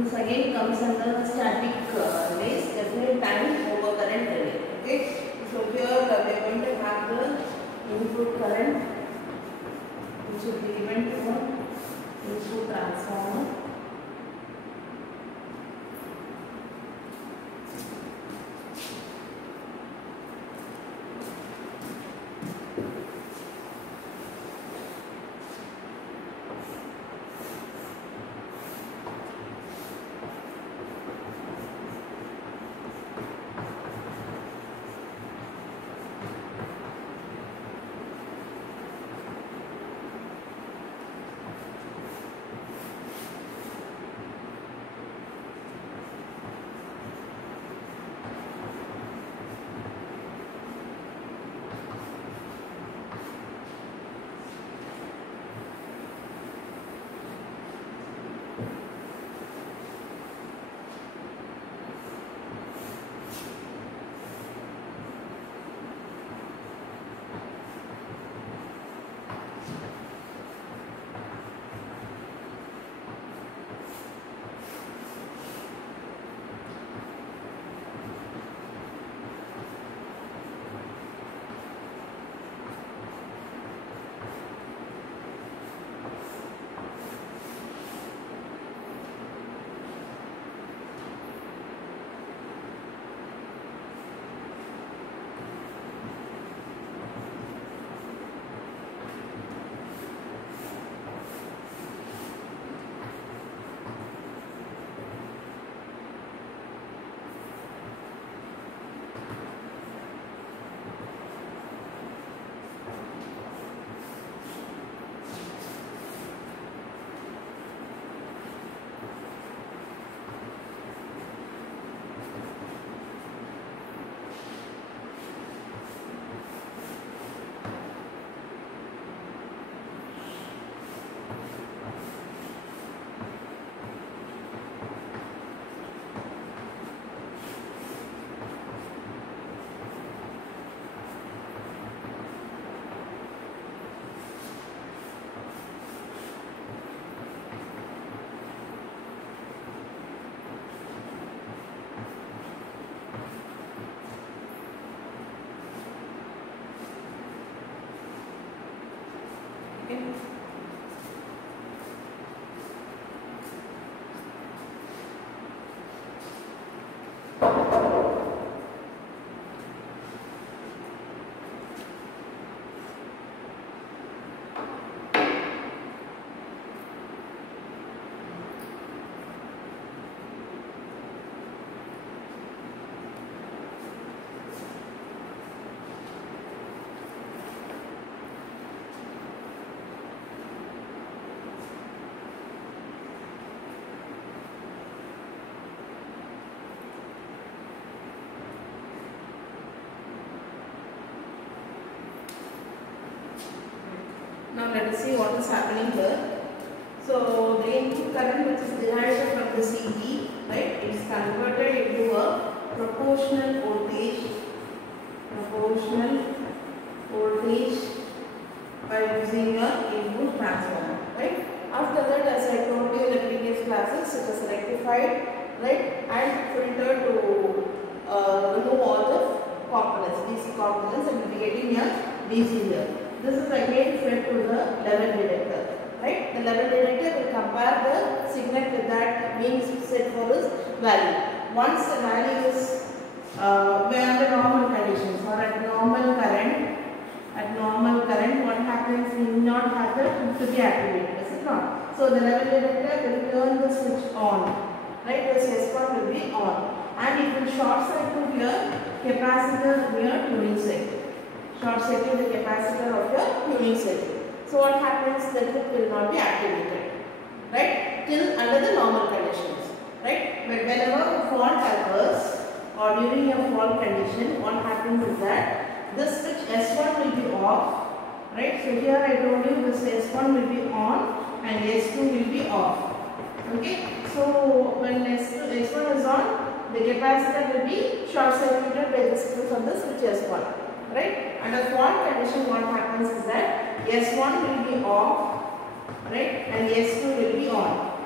This again comes under the static relays, definite time over current relay. Okay. So here we are going to have the input current which will be given to the input transformer. Now let us see what is happening here. So the input current which is derived from the CT, right, is converted into a proportional voltage by using a input transformer, right. After that, as I told you in the previous classes, it is rectified, right, and filtered to remove all the components, DC components, and we will be getting a DC here. This is again fed to the level detector, right. The level detector will compare the signal with that being set for its value. Once the value is under normal conditions or at normal current, what happens? We will not have the to be activated, is it not? So the level detector will turn the switch on, right. The S1 will be on, and it will short circuit your capacitor near tuning circuit. Short circuit the capacitor of your tuning circuit. So what happens? The trip will not be activated, right, till under the normal conditions, right. But whenever a fault occurs or during a fault condition, what happens is that this switch S1 will be off, right. So here I told you this S1 will be on and S2 will be off. Okay. So when S1 is on, the capacitor will be short circuited by the signal from the switch S1. Right? Under fault condition, what happens is that S1 will be off, right, and S2 will be on.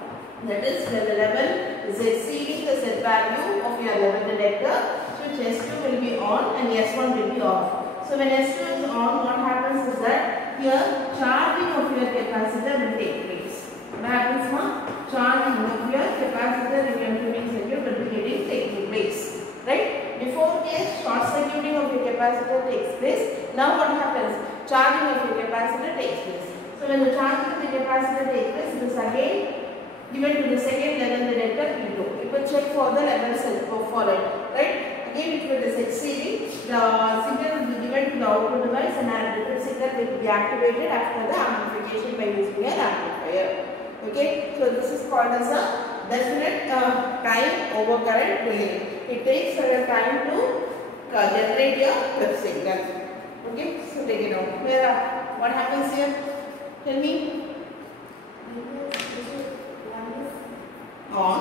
That is when the level is exceeding the set value of your level detector, which S2 will be on and S1 will be off. So when S2 is on, what happens is that here charging of your capacitor will take place. What happens now? Charging of your capacitor in your tuning circuit will be taking place. Right? Before case short circuiting of your capacitor takes place. Now what happens? Charging of your capacitor takes place. So when the charging of the capacitor takes place, it is again given to the second level detector P2. It will check for the levels for it. Right? Again, if it is exceeding, the signal will be given to the output device and a different signal will be activated after the amplification by using an amplifier. Okay, so this is called as a definite time overcurrent relay. It takes a time to generate your trip signal. Okay, so take it out. What happens here? Tell me. On.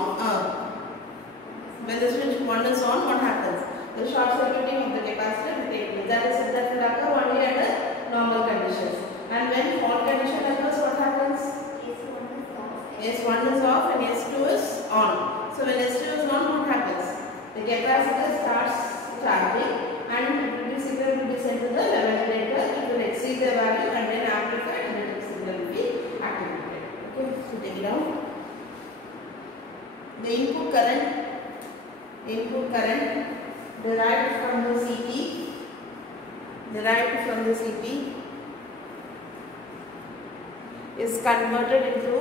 When the switch 1 is on, what happens? The short circuiting of the capacitor will take place. That will occur only under normal conditions. And when fault condition occurs, what happens? S1 is off and S2 is on. So when S2 is on, what happens? The capacitor starts charging and the signal will be sent to the level detector. It will exceed the value and then amplified and the signal will be activated. Okay, so take it out. The input current derived from the CT is converted into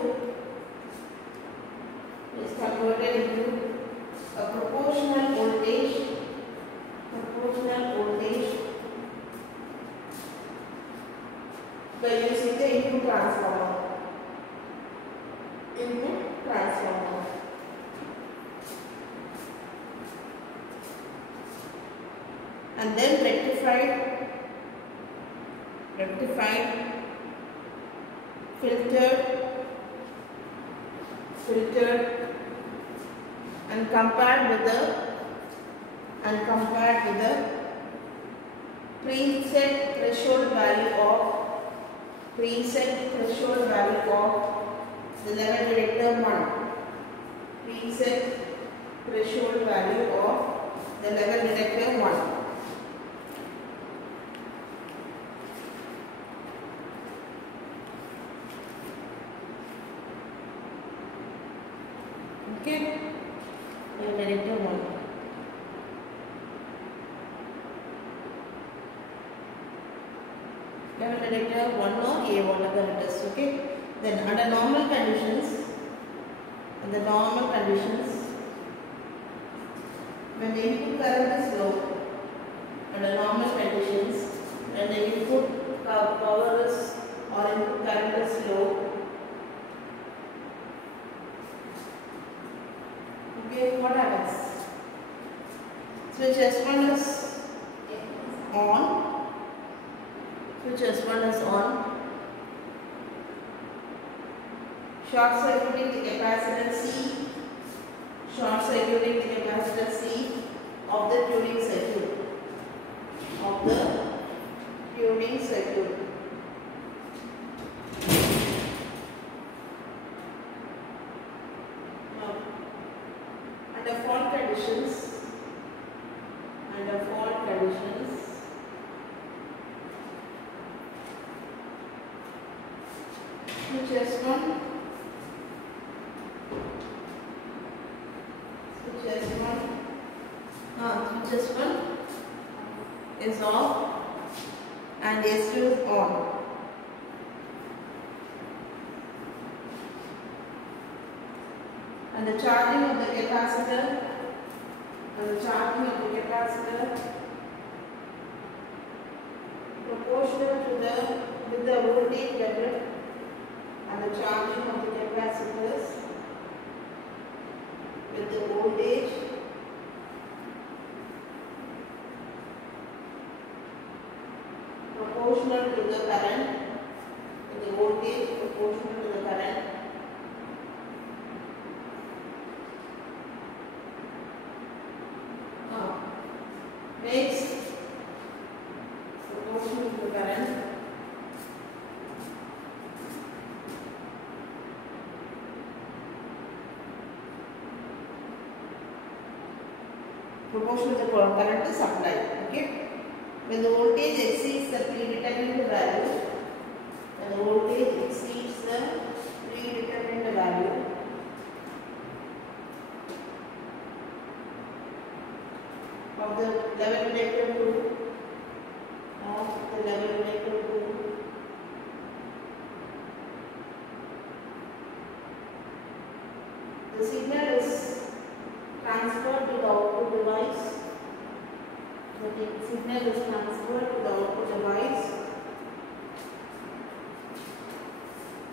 a proportional voltage by using the input transformer. And then rectified, filtered and compared with the preset threshold value of the level detector 1. Preset threshold value of the level detector 1. Okay, level detector 1. Level detector 1 or A, whatever it is. Okay. Then under normal conditions, when the input current is low, under normal conditions, when the input power is or input current is low, okay, what happens? Switch S1 is on. Switch S1 is on. Short circuiting the capacitor C. Of the tuning circuit. Now, under fault conditions, switch S1 is off and S2 is on. And the charging of the capacitor proportional to with the voltage level and the charging of the capacitors with the voltage proportional to the current, with the voltage proportional to the current. Makes proportional to the current. proportional to the current is applied. Okay. When the voltage exceeds the predetermined value, when the voltage exceeds the predetermined value of the level detector 2, the signal is transferred to the output device. The signal is transferred to the output device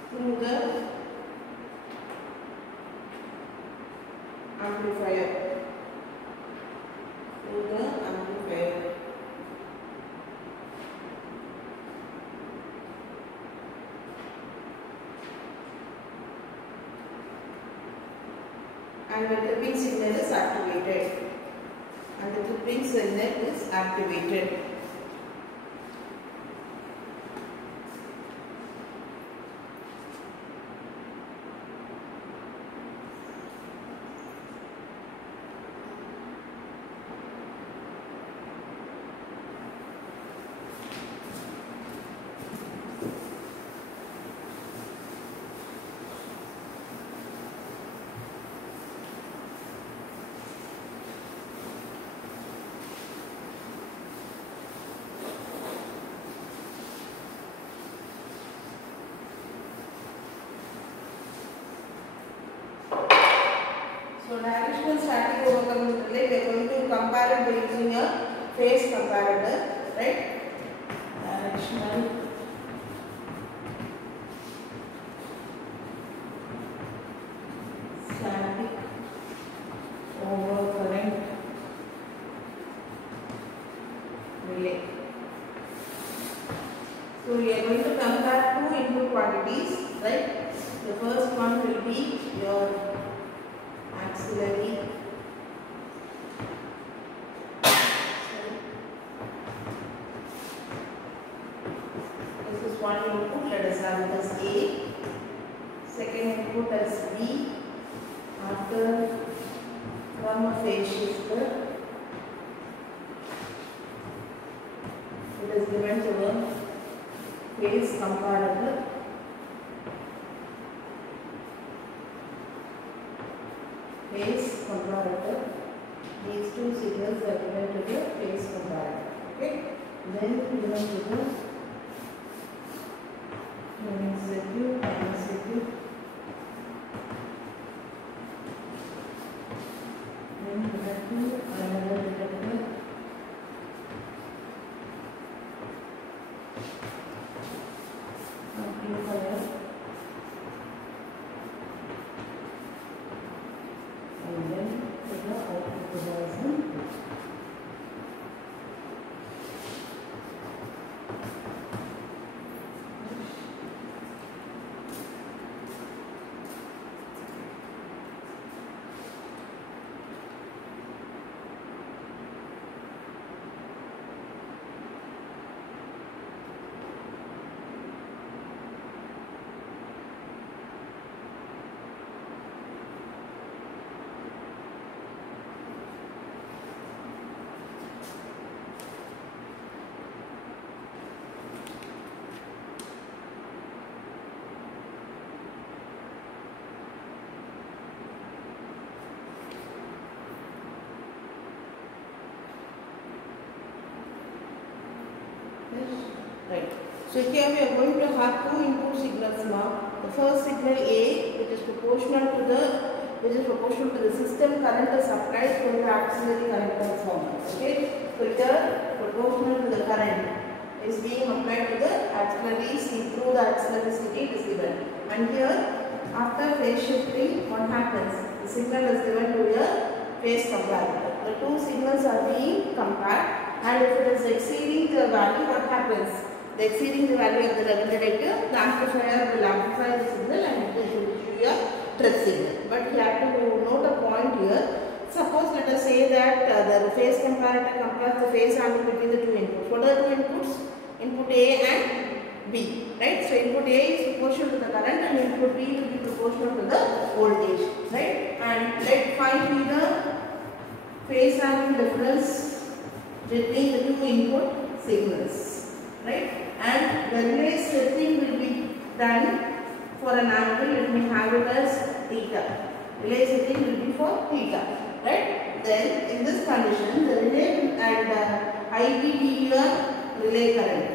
through the amplifier. And the tripping signal is activated. So directional static overcoming relay, we are going to compare it by using a phase comparator, right? Directional static overcurrent relay. So we are going to compare two input quantities, right? The first one will be your auxiliary this is one input, let us have it as A, second input as B. After from a phase shifter it is given to a phase comparator. Phase comparator. These two signals are given to the phase comparator. Okay. Then given to the circuit, minus circuit. Then given to another detector. Amplifier. And then to the output device. Right. So here we are going to have two input signals now. The first signal A, which is proportional to the system current is applied from the auxiliary current transformer. Okay. So here proportional to the current is being applied to the auxiliary through the auxiliary circuit is given. And here after phase shifting, what happens? The signal is given to a phase comparator. The two signals are being compared, and if it is exceeding the value, what happens? Exceeding the value of the level detector, the amplifier will amplify the signal and it will issue a trip signal. But you have to note a point here. Suppose let us say that the phase comparator compares the phase angle between the two inputs. What are the two inputs? Input A and B, right? So input A is proportional to the current and input B will be proportional to the voltage, right? And let phi be the phase angle difference between the two input signals, right? And the relay setting will be done for an angle. Let me have it as theta. Relay setting will be for theta, right? Then in this condition, the relay and IP be your relay current.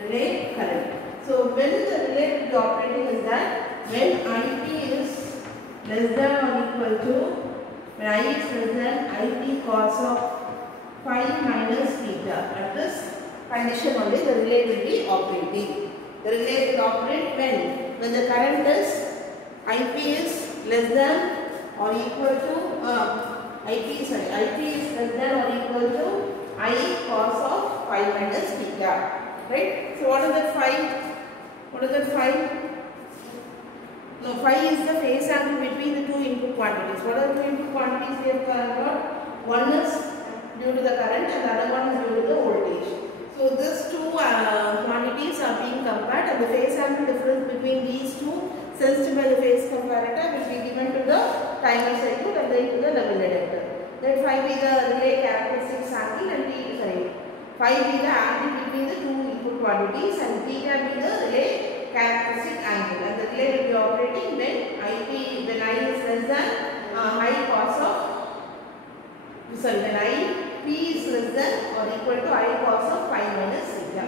Relay current. So when the relay will be operating is that when IP is less than or equal to, when I is less than IP cos of phi minus theta. At this condition only the relay will be operating. The relay will operate when the current is IP is less than or equal to IP is less than or equal to I cos of phi minus theta. Right? So what is that phi? What is that phi? No, phi is the phase angle between the two input quantities. What are the two input quantities we have got? One is due to the current and the other one is due to the voltage. So these two quantities are being compared, and the phase angle difference between these two sensed by the phase comparator will be given to the timer circuit and then to the level detector. Then phi be the relay characteristics angle and phi be the angle between the two input quantities and theta be the relay characteristic angle, and the relay will be operating when when I is less than I cos of, when IP is less than or equal to I cos of phi minus theta.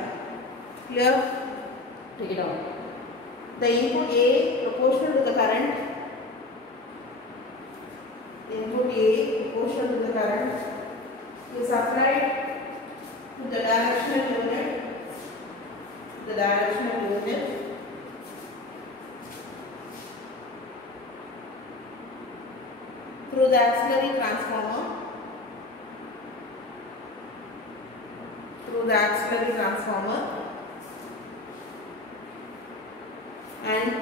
Clear? Take it out. The input A proportional to the current. The input A proportional to the current is applied to the directional unit. The directional unit. Through the auxiliary transformer. Through the auxiliary transformer. And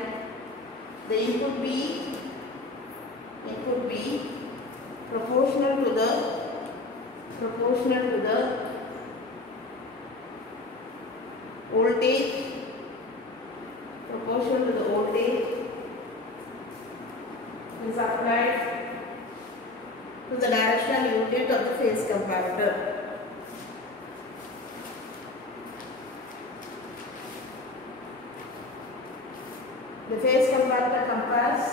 the input B proportional to the voltage, proportional to the voltage is applied to the directional unit of the phase comparator. The phase comparator compares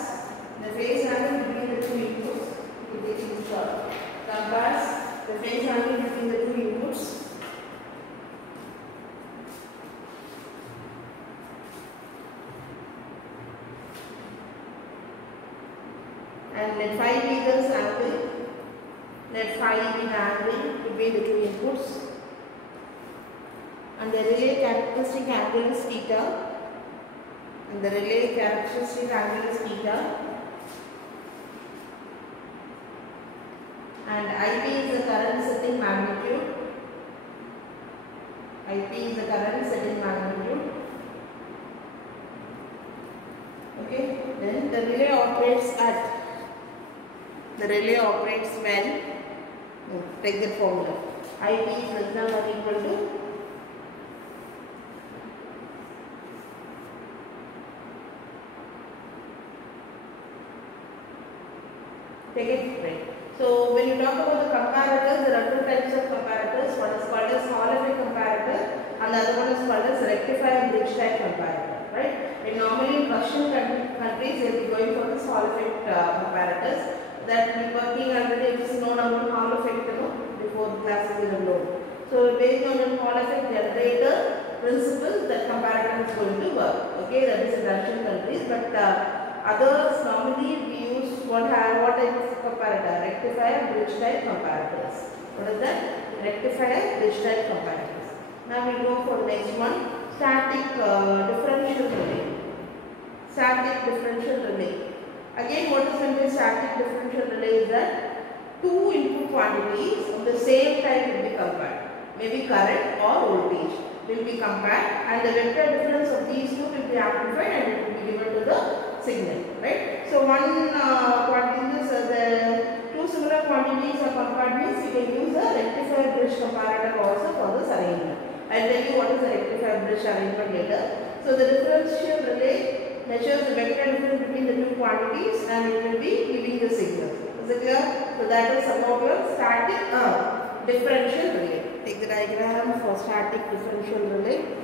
the phase angle between the two inputs. Compares the phase angle between the two inputs. And let phi be this angle. Let phi be the angle between the two inputs. And the relay characteristic angle is theta. And the relay characteristic angle is theta. And IP is the current setting magnitude. IP is the current setting magnitude. Okay. Then the relay operates at. The relay operates when. Take the formula. IP is less than or equal to. Take it right. So when you talk about the comparators, there are two types of comparators. One is called as Hall effect comparator and the other one is called as rectifier bridge type comparator. Right? And normally in Russian countries they will be going for this Hall effect comparators. That we working already, it is known about Hall effect before classes in the So based on the Hall effect generator principle, the comparator is going to work. Okay, that is in Russian countries, but others normally we use what type of comparator? Rectifier bridge type comparators. What is that? Rectifier bridge type comparators. Now we go for the next one. Static differential relay. Static differential relay. Again, what is meant by static differential relay is that two input quantities of the same type will be compared. Maybe current or voltage will be compared, and the vector difference of these two will be amplified and it will be given to the signal. Right? So one quantity is the two similar quantities are compared means you can use a rectifier bridge comparator also for this arrangement. I will tell you what is the rectifier bridge arrangement later. So the differential relay measures the vector difference between the two quantities and it will be giving the signal. it clear? So that is about your static differential relay. Take the diagram for static differential relay.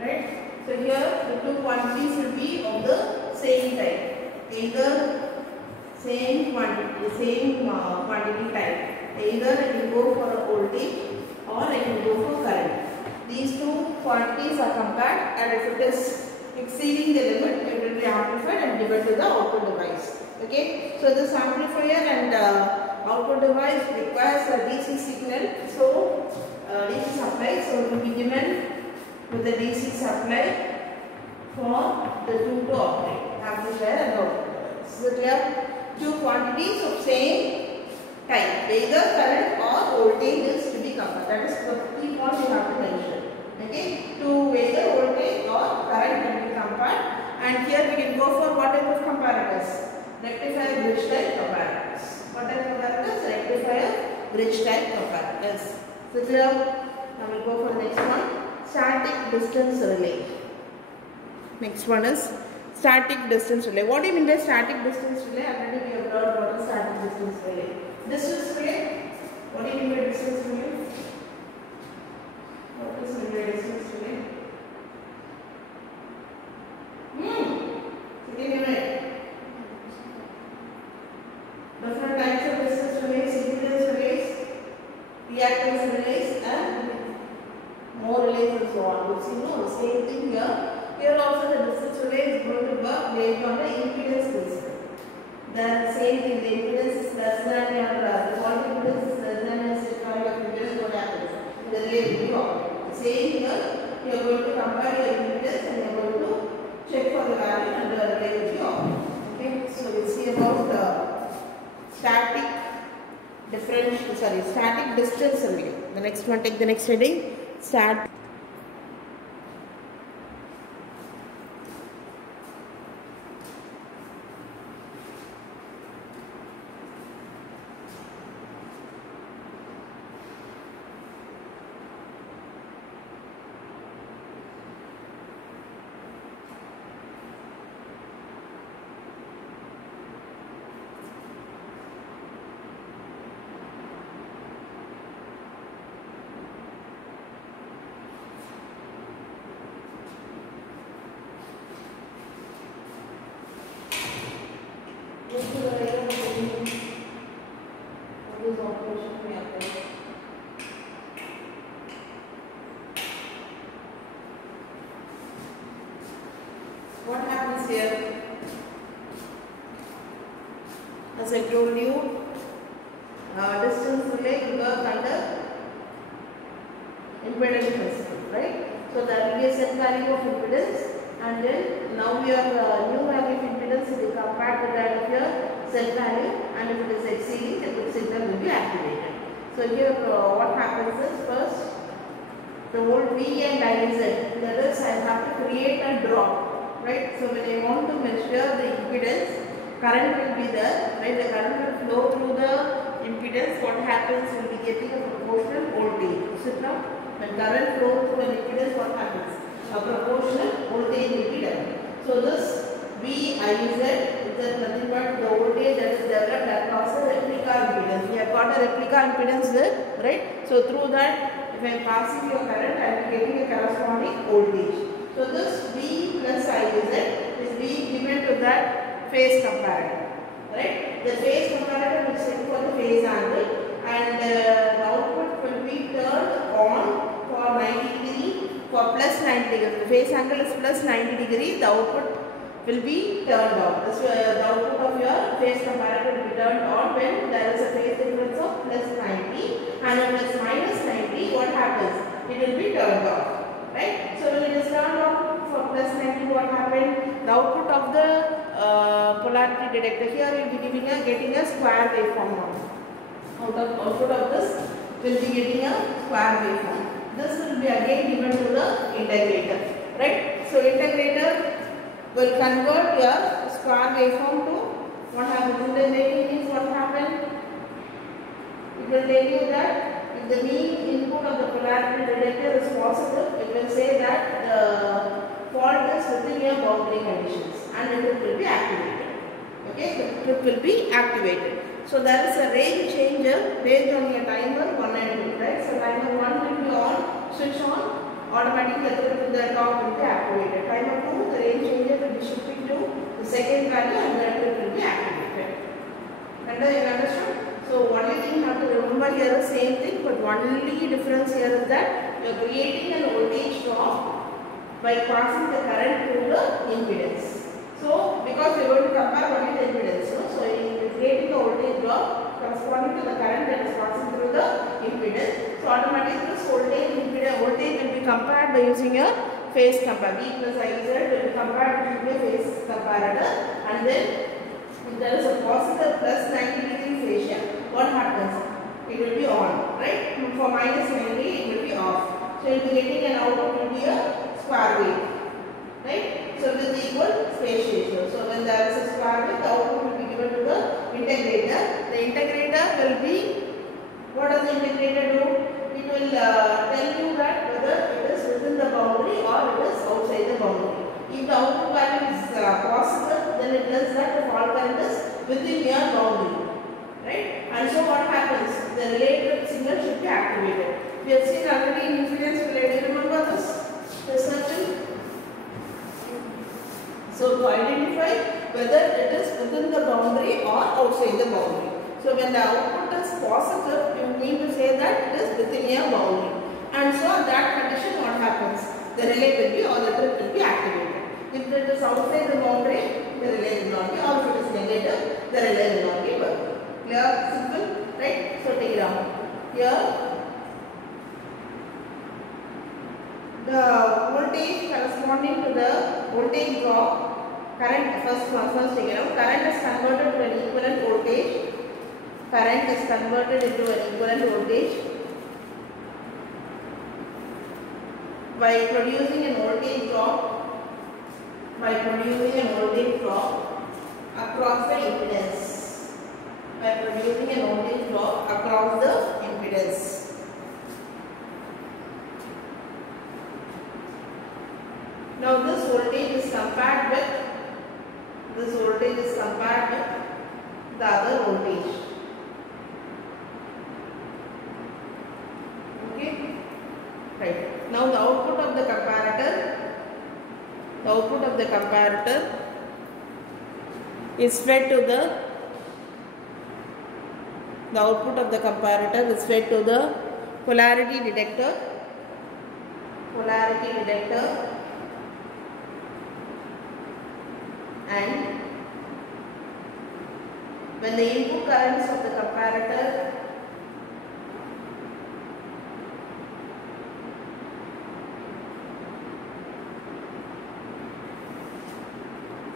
Right? So here the two quantities will be of the same type, either same quantity type. Either I can go for a voltage or I can go for current. These two quantities are compared, and if it is exceeding the limit, it will be amplified and given to the output device. Okay? So this amplifier and output device requires a DC signal. So DC supply. So it will be given with the DC supply for the two to operate, amplifier and output. So clear? Two quantities of same type, either current or voltage is to be compared. That is the key point you have to mention. Okay? Two either voltage or current can be compared, and here we can go for what type of comparators? Rectifier bridge type comparators. What type of comparators? Rectifier bridge type comparators. So clear? Now we will go for the next one. Static distance relay. Next one is static distance relay. What do you mean by static distance relay? Already we have learned what is static distance relay. Distance relay. What do you mean by distance relay? What is relay distance relay? Second unit. Different types of distance relays, impedance relays, reactance relays, and more relays and so on. You see, no, the same thing here. Here also the distance relay is going to work based on the impedance principle. The same thing, the impedance is less than your default impedance is less than your set value of impedance. What happens? The relay will be operated. Same here, you are going to compare your impedance and you are going to check for the value and the relay will be operated. Okay, so we'll see about the static distance relay. The next one, take the next heading. Start. What happens here? As I told you, distance relay work under impedance principle, right? So there will be a set value of impedance, and then now your new value of impedance will be compared to that of your set value, and if it is exceeding, the signal will be activated. So here what happens is, first the volt V and I Z, that is I have to create a drop, right? So when I want to measure the impedance, current will be there, right? The current will flow through the impedance. What happens? Will be getting a proportional voltage. So now when current flows through an impedance, what happens? A proportional voltage will be there. So this V I Z is nothing but the voltage that is developed across a replica impedance. We have got a replica impedance there, right? So through that, if I am passing your current, I am getting a corresponding voltage. So this V plus Iz is being given to that phase comparator. Right? The phase comparator is set for the phase angle, and the output will be turned on for 90 degree, for plus 90 degree. The phase angle is plus 90 degree. The output will be turned on. The output of your phase comparator will be turned on when there is a phase difference of plus 90, and when it is minus 90, what happens? It will be turned off. Right? So when it is turned on for plus 90, what happened? The output of the polarity detector here will be getting a square waveform now. Output of this will be getting a square waveform. This will be again given to the integrator. Right? So integrator will convert your square waveform to what happens. Integrating means what happened? It will tell you that if the mean input of the polarity detector is positive, it will say that the fault is within your boundary conditions and the trip will be activated. Okay, the trip will be activated. So there is a range changer based on your timer 1 and 2, right? So timer 1 will be on, switch on, automatically the trip to the top will be activated. Timer 2, the range changer will be shifting to the second value and the trip will be activated. You understand? So only thing you have to remember here is same thing, but only difference here is that you are creating an voltage drop by passing the current through the impedance. So because we are going to compare only the impedance, so you are creating the voltage drop corresponding to the current that is passing through the impedance. So automatically this voltage will be compared by using a phase comparator. V plus Iz will be compared with a phase comparator, and then if there is a positive plus 90 degree phase shift, what happens? It will be on, right? For minus 90, it will be off. So you will be getting an output will be a square wave, right? So with equal phase ratio. So when there is a square wave, the output will be given to the integrator. The integrator will be, what does the integrator do? It will tell you that whether it is within the boundary or it is outside the boundary. If the output value is positive, then it tells that the fault current is within your boundary. Right? And so what happens? The relay trip signal should be activated. We have seen already in impedance relay. Do you remember this circle? So to identify whether it is within the boundary or outside the boundary. So when the output is positive, you mean to say that it is within your boundary. And so in that condition, what happens? The relay will be, or the trip will be activated. If it is outside the boundary, the relay will not be, or if it is negative, the relay will not be working. Clear? Simple? Right? So take it down. Here, the voltage corresponding to the voltage drop, current, first take it out. Current is converted to an equivalent voltage. Current is converted into an equivalent voltage by producing a voltage drop. Across the impedance. By producing a voltage drop across the impedance. Now this voltage is compared with the other voltage. Okay? Right. Now the output of the comparator is fed to the output of the comparator is fed to the polarity detector. And when the input currents of the comparator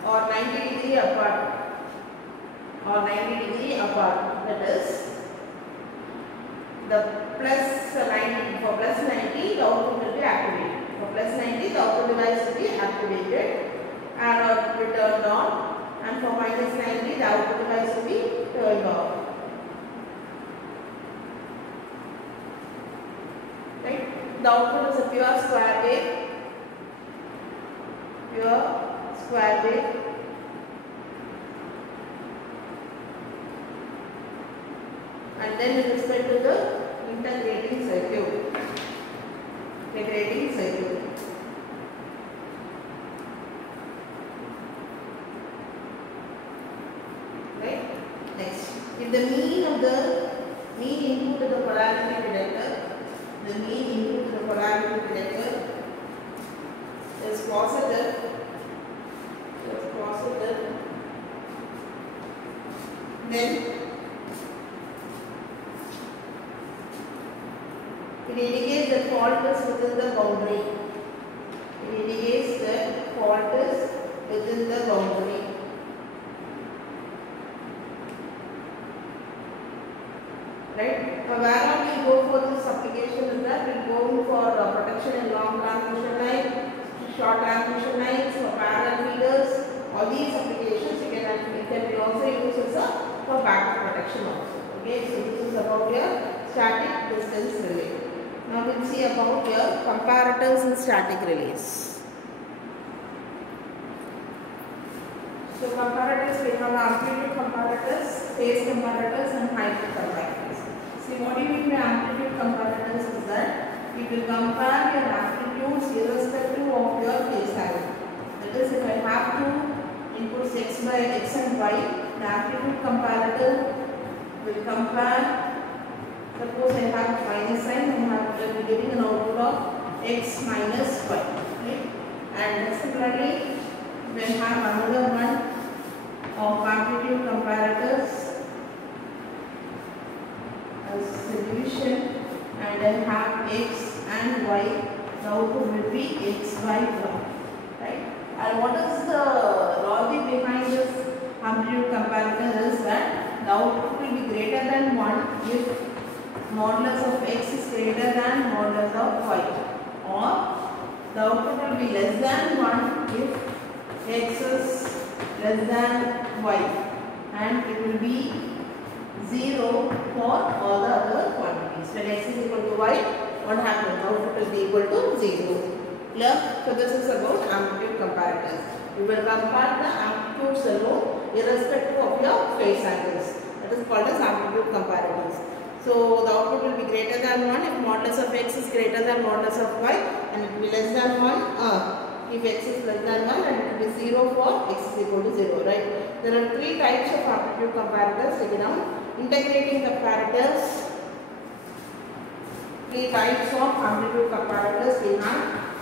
or 90 degree apart, that is the plus 90, for plus 90 the output will be activated. For plus 90 the output device will be activated and will be turned on, and for minus 90 the output device will be turned off. Right? The output is a pure square wave. And then with respect to the integrating circuit. Next, if the mean input to the polarity detector, is positive, then it indicates that fault is within the boundary. Right? Now, where we go for this application is that we go for protection in long transmission line, short transmission lines, for parallel feeders. All these applications you can be also used as for backup protection also. Okay, so this is about your static distance relay. Now we'll see about your comparators in static relays. So comparators, we have amplitude comparators, phase comparators and hybrid comparators. See, what do you mean by amplitude comparators is that we will compare your amplitudes irrespective of your phase angle. That is, if I have two inputs x and y, the amplitude comparator will compare. Suppose I have minus sign, I will be getting an output of x minus y. Right? And similarly, we have another one of amplitude comparators as solution, and I have x and y. The output will be x, y, y. Right? And what is the logic behind this amplitude comparator is that the output will be greater than 1 if modulus of x is greater than modulus of y, or the output will be less than 1 if x is less than y, and it will be 0 for all the other quantities. When x is equal to y, what happens? Output will be equal to 0. Clear? So this is about amplitude comparators. We will compare the amplitudes alone irrespective of your phase angles. That is called as amplitude comparators. So the output will be greater than 1 if modulus of x is greater than modulus of y, and it will be less than 1 if x is less than 1, and it will be 0 for x is equal to 0. Right? There are 3 types of amplitude comparators. Take it down. Integrating comparators. 3 types of amplitude comparators we have.